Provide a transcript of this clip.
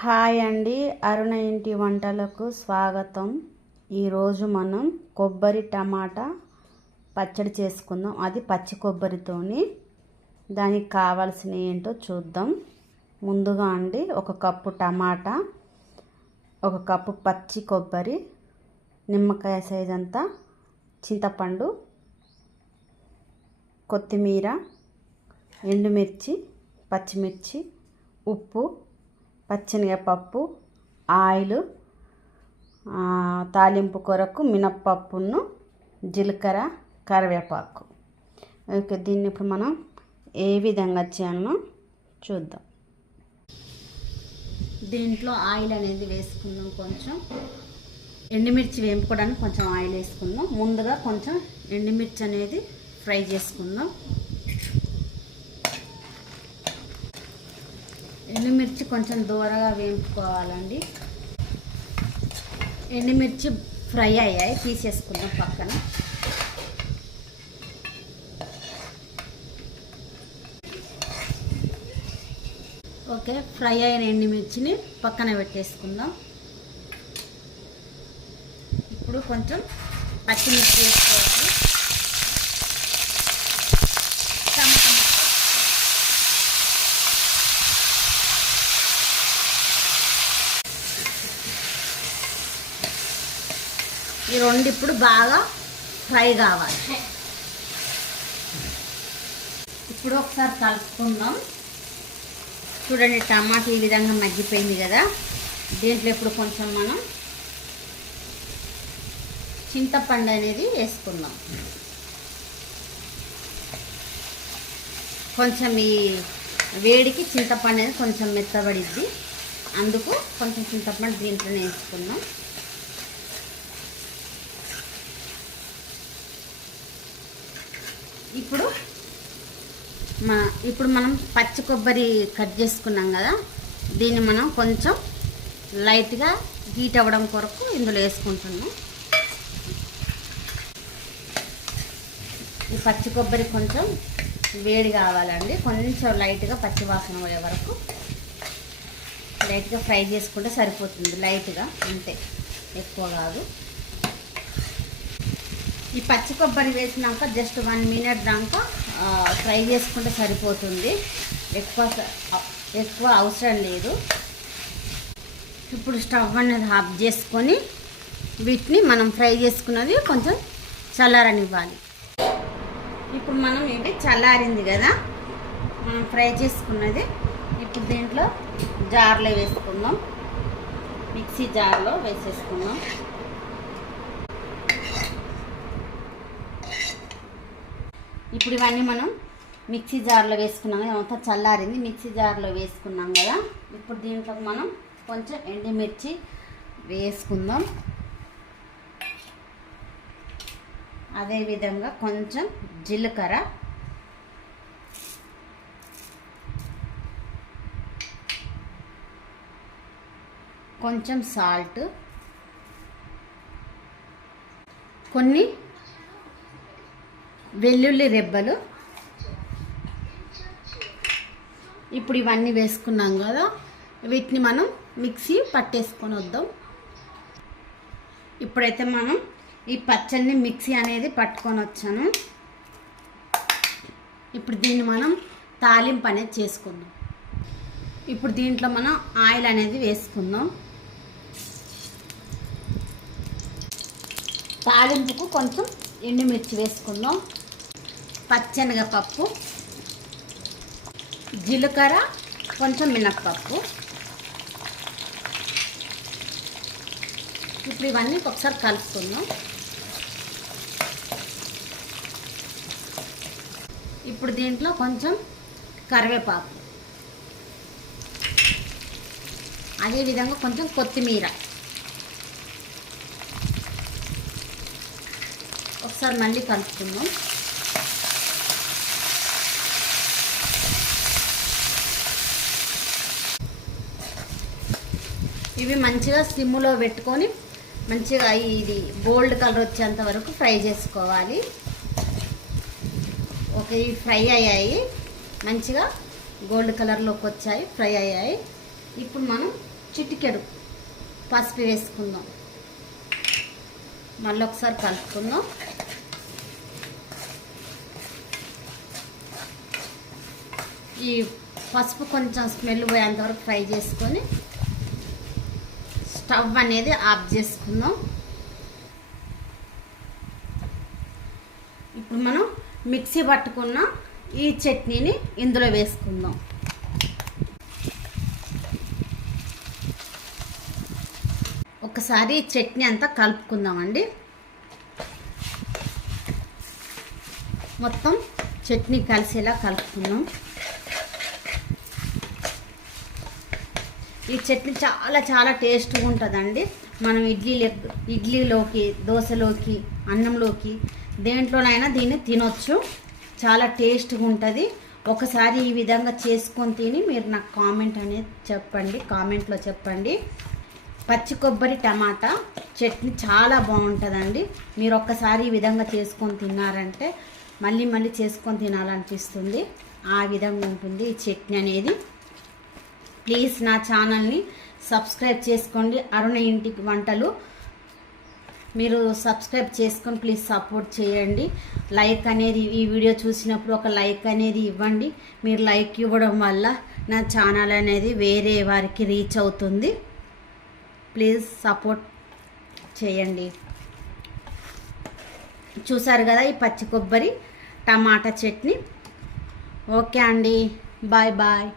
Hi అండి. అరుణ ఇంటి వంటలకు స్వాగతం. ఈరోజు మనం కొబ్బరి టమాటా పచ్చడి చేసుకుందాం. అది పచ్చి కొబ్బరితోని దానికి కావాల్సిన ఏంటో చూద్దాం. ముందుగా అండి ఒక కప్పు టమాటా ఒక కప్పు పచ్చి కొబ్బరి నిమ్మకాయ సైజ్ అంతా చింతపండు కొత్తిమీర ఎండుమిర్చి పచ్చిమిర్చి ఉప్పు పచ్చెనగపప్పు ఆయిల్ తాలింపు కొరకు మినప్పప్పును జీలకర్ర కరివేపాకు. ఓకే దీన్ని ఇప్పుడు మనం ఏ విధంగా చేయాలో చూద్దాం. దీంట్లో ఆయిల్ అనేది వేసుకుందాం కొంచెం. ఎండుమిర్చి వేపుకోవడానికి కొంచెం ఆయిల్ వేసుకుందాం. ముందుగా కొంచెం ఎండుమిర్చి అనేది ఫ్రై చేసుకుందాం. ఎండుమిర్చి కొంచెం దూరగా వేపుకోవాలండి. ఎండుమిర్చి ఫ్రై అయ్యాయి తీసేసుకుందాం పక్కన. ఓకే ఫ్రై అయిన ఎండుమిర్చిని పక్కన పెట్టేసుకుందాం. ఇప్పుడు కొంచెం పచ్చిమిర్చి వేసుకోవాలి టమాటా ముక్క. ఈ రెండు ఇప్పుడు బాగా ఫ్రై కావాలి. ఇప్పుడు ఒకసారి కలుపుకుందాం. చూడండి టమాటా ఈ విధంగా మగ్గిపోయింది కదా. దీంట్లో ఇప్పుడు కొంచెం మనం చింతపండు అనేది వేసుకుందాం. కొంచెం ఈ వేడికి చింతపండు అనేది కొంచెం మెత్తబడిద్ది. అందుకు కొంచెం చింతపండు దీంట్లోనే వేసుకుందాం. ఇప్పుడు మా ఇప్పుడు మనం పచ్చి కొబ్బరి కట్ చేసుకున్నాం కదా దీన్ని మనం కొంచెం లైట్గా హీట్ అవ్వడం కొరకు ఇందులో వేసుకుంటున్నాం. ఈ పచ్చి కొబ్బరి కొంచెం వేడి కావాలండి. కొంచెం లైట్గా పచ్చి వాసన పోయే వరకు లైట్గా ఫ్రై చేసుకుంటే సరిపోతుంది లైట్గా అంతే. ఎక్కువ కాదు. ఈ పచ్చి కొబ్బరి వేసినాక జస్ట్ వన్ మినిట్ దాకా ఫ్రై చేసుకుంటే సరిపోతుంది. ఎక్కువ స- ఎక్కువ అవసరం లేదు. ఇప్పుడు స్టవ్ అనేది ఆఫ్ చేసుకొని వీటిని మనం ఫ్రై చేసుకున్నది కొంచెం చల్లారనివ్వాలి. ఇప్పుడు మనం ఇవి చల్లారింది కదా మనం ఫ్రై చేసుకున్నది. ఇప్పుడు దీంట్లో జార్లో వేసుకుందాం. మిక్సీ జార్లో వేసేసుకుందాం. ఇప్పుడు ఇవన్నీ మనం మిక్సీ జార్లో వేసుకున్నాం. కదా అంతా చల్లారింది. మిక్సీ జార్లో వేసుకున్నాం కదా. ఇప్పుడు దీంట్లో మనం కొంచెం ఎండుమిర్చి వేసుకుందాం. అదేవిధంగా కొంచెం జీలకర్ర. కొంచెం సాల్ట్. కొన్ని వెల్లుల్లి రెబ్బలు. ఇప్పుడు ఇవన్నీ వేసుకున్నాం కదా. వీటిని మనం మిక్సీ పట్టేసుకొని వద్దాం. ఇప్పుడైతే మనం ఈ పచ్చడిని మిక్సీ అనేది పట్టుకొని వచ్చాను. ఇప్పుడు దీన్ని మనం తాలింపు అనేది చేసుకుందాం. ఇప్పుడు దీంట్లో మనం ఆయిల్ అనేది వేసుకుందాం. తాలింపుకు కొంచెం ఎండుమిర్చి వేసుకుందాం. పచ్చనగపప్పు జీలకర్ర కొంచెం మినప్పప్పు. ఇప్పుడు ఇవన్నీ ఒకసారి కలుపుకుందాం. ఇప్పుడు దీంట్లో కొంచెం కరివేపాకు. అదేవిధంగా కొంచెం కొత్తిమీర. ఒకసారి మళ్ళీ కలుపుకుందాం. ఇవి మంచిగా సిమ్లో పెట్టుకొని మంచిగా ఇది గోల్డ్ కలర్ వచ్చేంత వరకు ఫ్రై చేసుకోవాలి. ఓకే ఇవి ఫ్రై అయ్యాయి. మంచిగా గోల్డ్ కలర్లోకి వచ్చాయి ఫ్రై అయ్యాయి. ఇప్పుడు మనం చిటికెడు పసుపు వేసుకుందాం. మళ్ళీ ఒకసారి కలుపుకుందాం. ఈ పసుపు కొంచెం స్మెల్ పోయేంతవరకు ఫ్రై చేసుకొని స్టవ్ అనేది ఆఫ్ చేసుకుందాం. ఇప్పుడు మనం మిక్సీ పట్టుకున్న ఈ చట్నీని ఇందులో వేసుకుందాం. ఒకసారి చట్నీ అంతా కలుపుకుందామండి. మొత్తం చట్నీ కలిసేలా కలుపుకుందాం. ఈ చట్నీ చాలా చాలా టేస్ట్గా ఉంటుందండి. మనం ఇడ్లీ ఇడ్లీలోకి దోశలోకి అన్నంలోకి దేంట్లోనైనా దీన్ని తినొచ్చు. చాలా టేస్ట్గా ఉంటుంది. ఒకసారి ఈ విధంగా చేసుకొని తిని మీరు నాకు కామెంట్ అనేది చెప్పండి. కామెంట్లో చెప్పండి. పచ్చి కొబ్బరి టమాటా చట్నీ చాలా బాగుంటుందండి. మీరు ఒక్కసారి ఈ విధంగా చేసుకొని తిన్నారంటే మళ్ళీ మళ్ళీ చేసుకొని తినాలనిపిస్తుంది. ఆ విధంగా ఉంటుంది ఈ చట్నీ అనేది. ప్లీజ్ నా ఛానల్ని సబ్స్క్రైబ్ చేసుకోండి. అరుణ ఇంటికి వంటలు. మీరు సబ్స్క్రైబ్ చేసుకొని ప్లీజ్ సపోర్ట్ చేయండి. లైక్ అనేది ఈ వీడియో చూసినప్పుడు ఒక లైక్ అనేది ఇవ్వండి. మీరు లైక్ ఇవ్వడం వల్ల నా ఛానల్ అనేది వేరే వారికి రీచ్ అవుతుంది. ప్లీజ్ సపోర్ట్ చేయండి. చూసారు కదా ఈ పచ్చి కొబ్బరి టమాటా చట్నీ? ఓకే అండి. Bye bye.